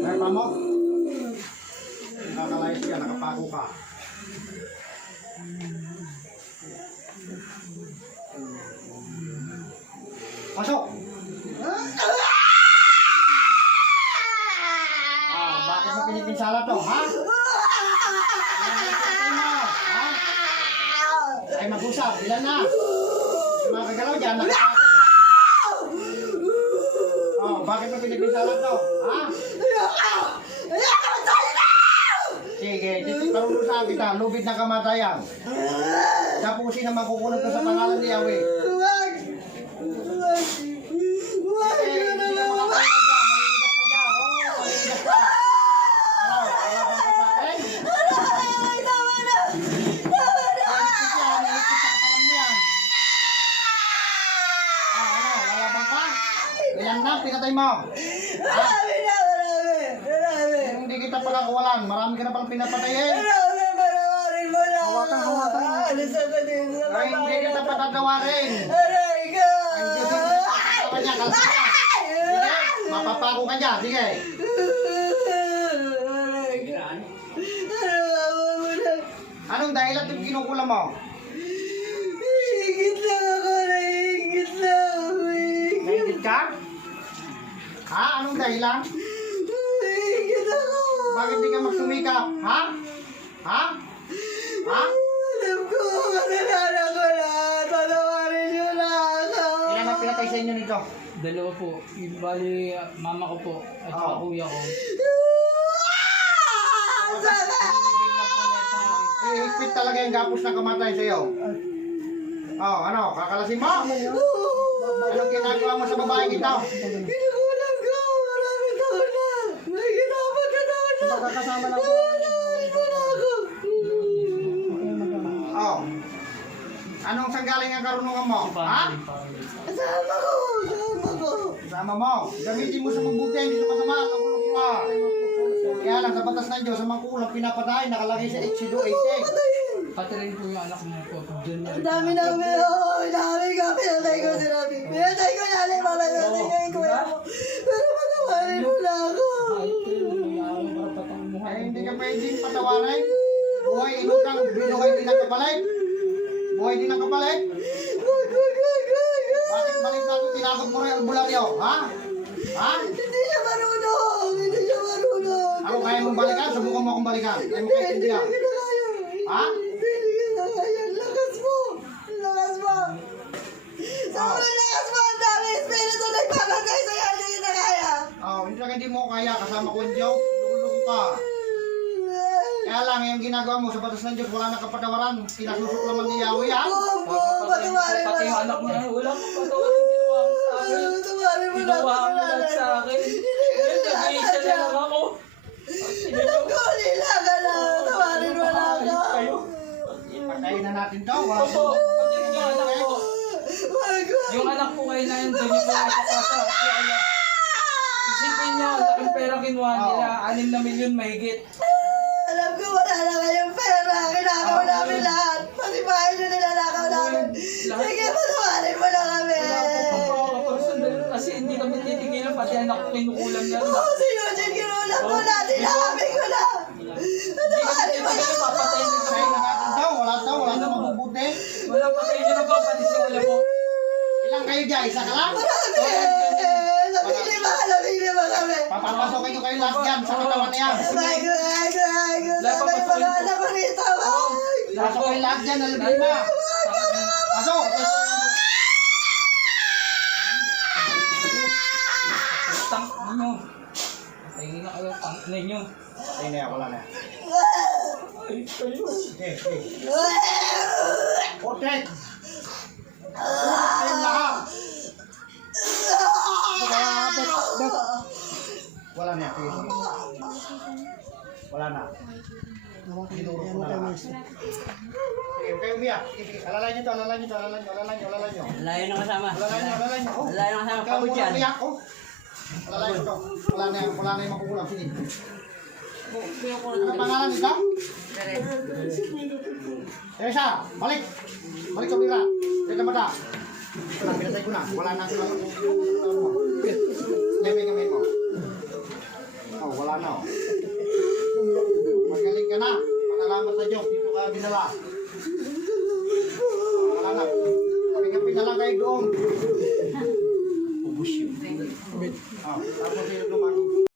Kaya pa mo? Nakalayas ka, nakapako ka. Pasok! Bakit mo pinipinsala to, ha? Ay mag-usap, ilan na? Mga kagalaw dyan, nakapako ka. Bakit mo pinipinsala to, ha? Sige, parurusahan kita, lubid na kamatayan. Tapusin na makukulong ka sa pangalan ni Yahweh. Pinatay mo. Marami. Hindi kita pagkakuwalan. Marami ka na palang pinapatayin. Marami, panawarin mo na. Hawakan. Alis ako din. Ay, hindi kita patatawarin. Aray ka. Hindi kita kanya kalsada. Sige, mapapako ka dyan. Sige. Aray ka. Anong dahilan yung kinukulam mo? Hingit lang ako. Nahingit lang. Nahingit ka? Ha? Anong dahilan? Nahingit ako. Bakit di ka magsumikap? Ha? Ha? Ha? Alam ko, kasalanan ko na. Panawarin niyo na ako. Ilan ang pinatay sa inyo nito? Dalawa po. Yung bali, mama ko po at saka kuya ko. Ihigpit talaga yung gapos na kamatay sa'yo. Ano? Kakalasin mo? Anong ginagawa mo sa babaeng ito? Kinukulang ko. Maraming taon na. May ginapat na taon na. Magkakasama na po. Panawarin mo na ako. Anong sanggaling ang karunungan mo? Ha? Kasama ko. Kasama ko. Sama mo. Gamitin mo sa mabuti, hindi sa masama. Nakulong ka. Kaya lang sa batas ng Diyos, sa mga kulang pinapatay, nakalagay sa Exodo 18. Pati rin po yung anak mo po. Junior. Ang dami namin. Ang dami ka. Pinatay ko sinabi. Pinatay ko na rin. Pinatay ko yung kuya mo. Pero panawarin mo na ako. Ay, hindi ka pwedeng patawarin. Buhay inutang, binuhay din ang kapalit. Buhay din ang kapalit. Bakit balik natin tinakot mo rin ang bularyo? Ha? Ha? Hindi siya marunong. Hindi siya marunong. Ako kaya mong balikan? Subukan mo akong balikan. Kaya mo kayo tindihan. Hindi na kaya. Ha? Hindi na kaya. Lakas mo. Lakas mo. Sobrang lakas mo. Ang dami espiritu nagpapagay sa'yo. Hindi na kaya. Hindi lang hindi mo kaya. Kasama ko yung Diyo. Lulong ka. Kaya lang, yung ginagawa mo sa batas ng Diyos, wala na kapatawaran. Pinasusuko naman ni Yahweh, ha? Opo, patawarin mo Pati na yung anak ako. mo na wala kang patawarin ginawa mo sa akin. Patawarin mo na ako. Ginawa mo lang sa akin. Nag-iisa na lang ako. Alam ko, nila ka na. Tawarin mo na ako. Kayo. Patayin na natin to. Wala Opo, pati rin yung anak ko. Wag ko. Yung anak ko kayo na yun, doon yung mga kapasa. Isipin niyo, ang laking pera kinuha nila. 6 na milyon mahigit. Alam ko, wala na kayong pera. Kinakaw namin lahat. Pati bahay nyo nilalakaw namin. Sige, patawarin mo na kami. Kasi hindi kami titigilan, pati anak ko kinukulam yan. Oo, si Eugene, kinulang ko na. Sinabi ko na. Patawarin mo na ako. Papatayin niyo Patayin na natin to. Wala na mabubuti. Wala patayin niyo na po, pati si Ula po. Ilang kayo dyan? Isa ka lang? Labing-lima kami. Papapasokin ko kayo lahat dyan sa katawan na yan. Ay, ko. Sabay mga anak ko rito. Pasok kayo lahat dyan. Alabing na. Pasok. Tang, ano? Patayin na kayo, tang, ninyo. Ayun na yan. Wala na yan. Ay, kayo. Okay. Portrait. Ayun na ha. Wala na. Sige. Wala na. Dinuro ko na lang. Sige, kayo umiyak. Sige, alalay nyo to. Alalay nyo. Layo ng kasama. Alalay nyo. Oh. Layo ng kasama. Ikaw Pagod muna yan. umiyak. Oh. Alalay nyo to. Wala na yung makukulang. Sige. Ano pangalan nito? Teresa, balik. Balik sa bira. Teka mata. Pinatay ko na. Wala na sila. Gamay mo. Oh, wala na. Oh. Magaling ka na. Pasalamat sa Diyos. Dito ka dinala. Wala na. Kami na lang kayo doon. Ubus yun. Oh, tapos yun lumang.